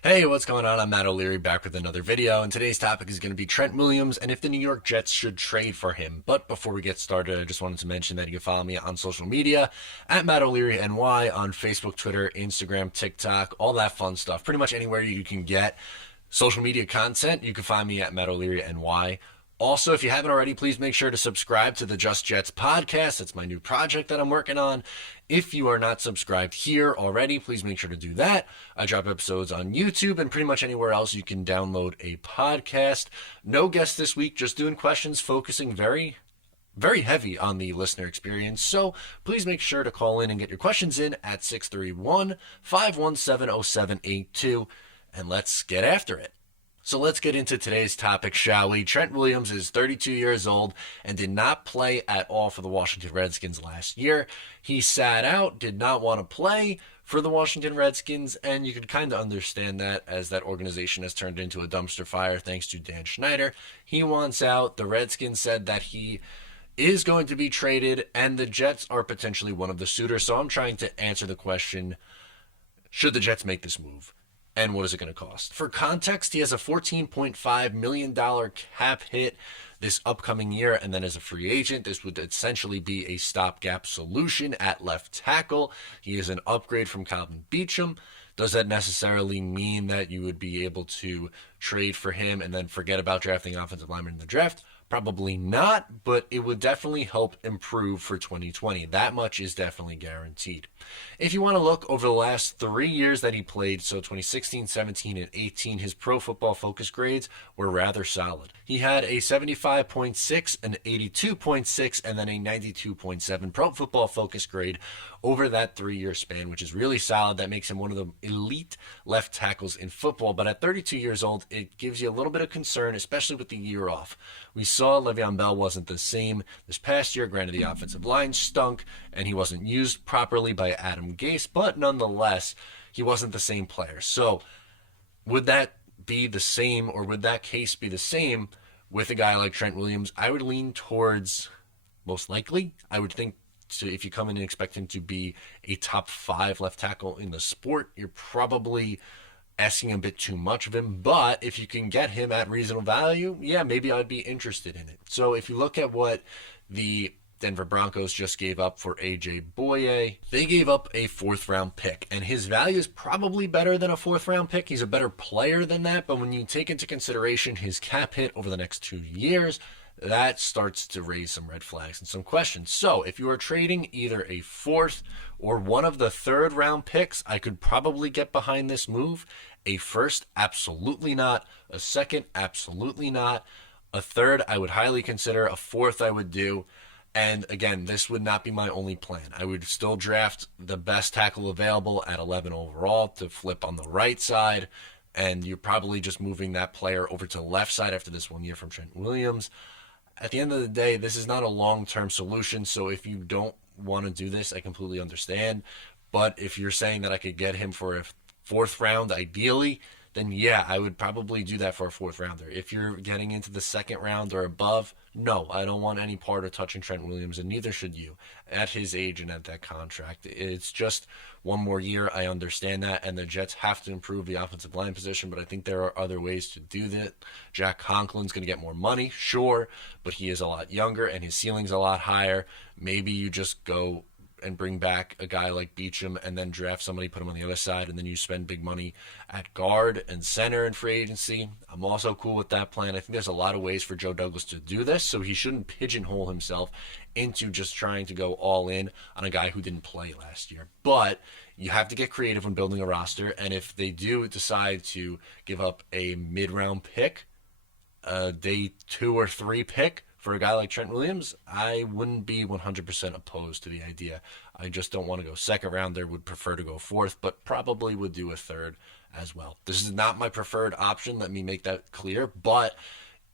Hey, what's going on? I'm Matt O'Leary back with another video, and today's topic is going to be Trent Williams and if the New York Jets should trade for him. But before we get started, I just wanted to mention that you can follow me on social media at Matt O'Leary NY on Facebook, Twitter, Instagram, TikTok, all that fun stuff. Pretty much anywhere you can get social media content, you can find me at Matt O'Leary NY. Also, if you haven't already, please make sure to subscribe to the Just Jets podcast. It's my new project that I'm working on. If you are not subscribed here already, please make sure to do that. I drop episodes on YouTube and pretty much anywhere else you can download a podcast. No guests this week, just doing questions, focusing very heavy on the listener experience. So please make sure to call in and get your questions in at 631-517-0782, and let's get after it. So let's get into today's topic, shall we? Trent Williams is 32 years old and did not play at all for the Washington Redskins last year. He sat out, did not want to play for the Washington Redskins, and you could kind of understand that as that organization has turned into a dumpster fire thanks to Dan Schneider. He wants out. The Redskins said that he is going to be traded, and the Jets are potentially one of the suitors. So I'm trying to answer the question, should the Jets make this move? And what is it going to cost? For context, he has a $14.5 million cap hit this upcoming year, and then as a free agent, this would essentially be a stopgap solution at left tackle. He is an upgrade from Calvin Beachum. Does that necessarily mean that you would be able to trade for him and then forget about drafting offensive lineman in the draft? Probably not, but it would definitely help improve for 2020. That much is definitely guaranteed. If you want to look over the last 3 years that he played, so 2016, 17, and 18, his Pro Football Focus grades were rather solid. He had a 75.6, an 82.6, and then a 92.7 Pro Football Focus grade over that 3-year span, which is really solid. That makes him one of the elite left tackles in football. But at 32 years old, it gives you a little bit of concern, especially with the year off. We saw Le'Veon Bell wasn't the same this past year. Granted, the offensive line stunk, and he wasn't used properly by Adam Gase, but nonetheless, he wasn't the same player. So would that be the same, or would that case be the same with a guy like Trent Williams? I would lean towards most likely. I would think if you come in and expect him to be a top 5 left tackle in the sport, you're probably asking a bit too much of him. But if you can get him at reasonable value, yeah, maybe I'd be interested in it. So if you look at what the Denver Broncos just gave up for AJ Boye, they gave up a 4th-round pick, and his value is probably better than a 4th-round pick. He's a better player than that, but when you take into consideration his cap hit over the next 2 years, that starts to raise some red flags and some questions. So if you are trading either a 4th or one of the 3rd-round picks, I could probably get behind this move. A 1st, absolutely not. A 2nd, absolutely not. A 3rd, I would highly consider. A 4th, I would do. And again, this would not be my only plan. I would still draft the best tackle available at 11 overall to flip on the right side. And you're probably just moving that player over to the left side after this 1 year from Trent Williams. At the end of the day, this is not a long-term solution, so if you don't want to do this, I completely understand. But if you're saying that I could get him for a 4th round, ideally, then yeah, I would probably do that for a 4th rounder. If you're getting into the 2nd round or above, no, I don't want any part of touching Trent Williams, and neither should you at his age and at that contract. It's just 1 more year. I understand that, and the Jets have to improve the offensive line position, but I think there are other ways to do that. Jack Conklin's going to get more money, sure, but he is a lot younger, and his ceiling's a lot higher. Maybe you just go and bring back a guy like Beachum and then draft somebody, put him on the other side, and then you spend big money at guard and center in free agency. I'm also cool with that plan. I think there's a lot of ways for Joe Douglas to do this, so he shouldn't pigeonhole himself into just trying to go all in on a guy who didn't play last year. But you have to get creative when building a roster, and if they do decide to give up a mid-round pick, a day 2 or 3 pick, for a guy like Trent Williams, I wouldn't be 100% opposed to the idea. I just don't want to go 2nd rounder, would prefer to go 4th, but probably would do a 3rd as well. This is not my preferred option, let me make that clear, but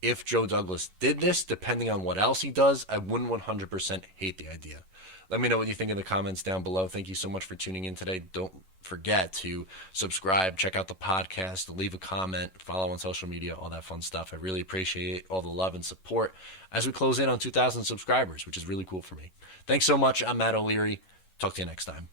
if Joe Douglas did this, depending on what else he does, I wouldn't 100% hate the idea. Let me know what you think in the comments down below. Thank you so much for tuning in today. Don't forget to subscribe, check out the podcast, leave a comment, follow on social media, all that fun stuff. I really appreciate all the love and support as we close in on 2,000 subscribers, which is really cool for me. Thanks so much. I'm Matt O'Leary. Talk to you next time.